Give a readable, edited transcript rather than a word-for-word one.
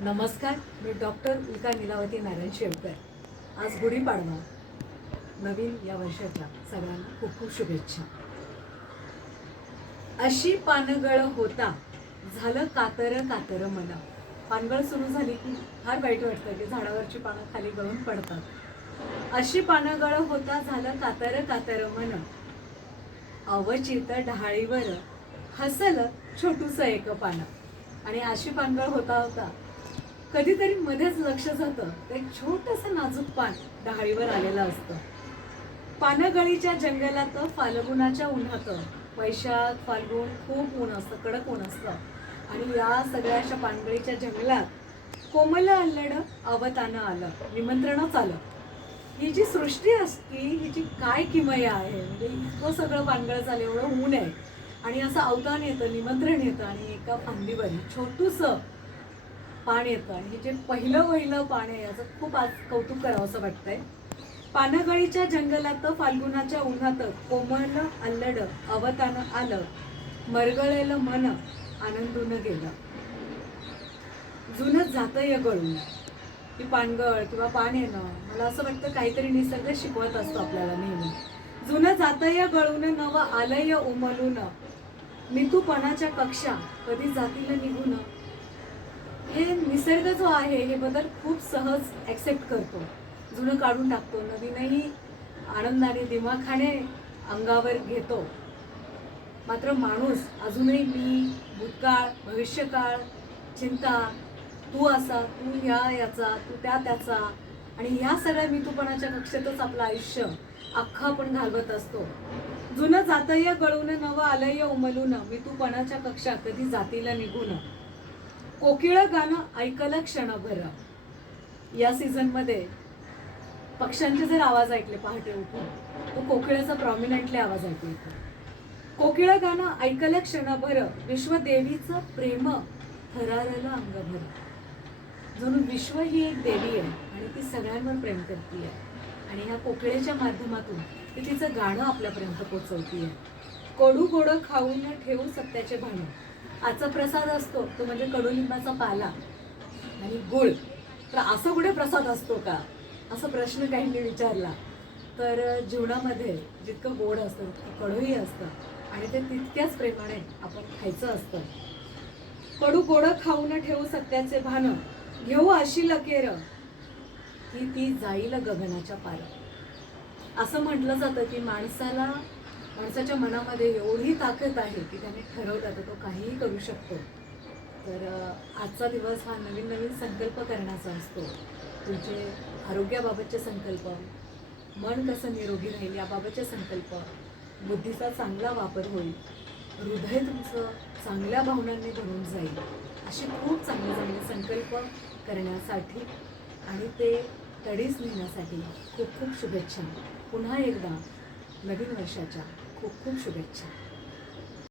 नमस्कार, मी डॉक्टर उल्का नीलावती नारायण शेवकर। आज गुढीपाडवा, नवीन या वर्षाच्या सगळ्यांना खूप खूप शुभेच्छा। अशी पानगळ होता झालं कातर कातर मन। पानगळ सुरू झाली की फार वाईट वाटतं की झाडावरची पानं खाली गळून पडतात। अशी पानगळ होता झालं कातर कातर मन, अवचित ढाळीवर हसल छोटूस एक पान। आणि अशी पानगळ होता होता कधीतरी मध्येच लक्ष जातं तर एक छोटंसं नाजूक पान डहाळीवर आलेलं असतं। पानगळीच्या जंगलात फाल्गुनाच्या उन्हात, वैशाख फाल्गुन खूप ऊन असतं, कडक ऊन असतं। आणि या सगळ्या अशा पानगळीच्या जंगलात कोमल अल्लड अवतानं आलं, निमंत्रणच आलं। ही जी सृष्टी असती हिची काय किमया आहे, म्हणजे इतकं सगळं पानगळ झालं, एवढं ऊन आहे आणि असं अवतान येतं, निमंत्रण येतं आणि एका फांदीवर छोटूसं पान येतं। आणि हे जे पहिलं पान आहे याचं खूप आज कौतुक करावं असं वाटतंय। पानगळीच्या जंगलात फाल्गुनाच्या उन्हात कोमल अल्लड अवतानं आलं, मरगळेलं मन आनंदून गेलं। जुनं जातंय गळून, ही पानगळ किंवा पान येणं मला असं वाटतं काहीतरी निसर्ग शिकवत असतो आपल्याला नेहमी। जुनं जातंय गळून नव आलय उमलून, मितूपणाच्या कक्षा कधी जातील निघून। हे निसर्ग जो आहे हे बदल खूप सहज ॲक्सेप्ट करतो, जुनं काढून टाकतो, नवीनही आनंदाने दिमाखाने अंगावर घेतो। मात्र माणूस अजूनही मी, भूतकाळ भविष्यकाळ, चिंता, तू असा तू याचा तू त्याचा आणि ह्या सगळ्या मितूपणाच्या कक्षेतच आपलं आयुष्य अख्खं आपण घालवत असतो। जुनं जातय गळून नवं आलय उमलून, मितूपणाच्या कक्षा कधी जातील निघून। कोकिळ गाणं ऐकलं क्षणभर, या सीझनमध्ये पक्ष्यांचे जर आवाज ऐकले पहाटे उठून तो कोकिळाचा प्रॉमिनंटली आवाज ऐकू येतो। कोकिळ गाणं ऐकलं क्षणभर, विश्वदेवीचं प्रेम थरारलं अंगभर। जणू विश्व ही एक देवी आहे आणि ती सगळ्यांवर प्रेम करते आणि ह्या कोकिळेच्या माध्यमातून ती तिचं गाणं आपल्यापर्यंत पोचवते। कडू गोड खाऊन ठेवू सत्याचे भान, आजचा प्रसाद असतो तो म्हणजे कडुलिंबाचा पाला आणि गुळ। तर असं कुठे प्रसाद असतो का, असा प्रश्न काहींनी विचारला। तर जीवनामध्ये जितकं गोड असतं तितकं कडूही असतं आणि ते तितक्याच प्रेमाने आपण खायचं असतं। कडू गोड खाऊन ठेवू सत्याचे भान, घेऊ अशी लकेर की ती जाईल गगनाच्या पार। असं म्हटलं जातं की माणसाच्या मनामध्ये एवढी ताकद आहे की त्याने ठरवलं तर तो काहीही करू शकतो। तर आजचा दिवस हा नवीन संकल्प करण्याचा असतो। तुमचे आरोग्याबाबतचे संकल्प, मन कसं निरोगी राहील याबाबतचे संकल्प, बुद्धीचा चांगला वापर होईल, हृदय तुमचं चांगल्या भावनांनी भरून जाईल, असे खूप चांगले संकल्प करण्यासाठी आणि ते तडीस नेण्यासाठी खूप खूप शुभेच्छा। पुन्हा एकदा नवीन वर्षाच्या खूप खूप शुभेच्छा।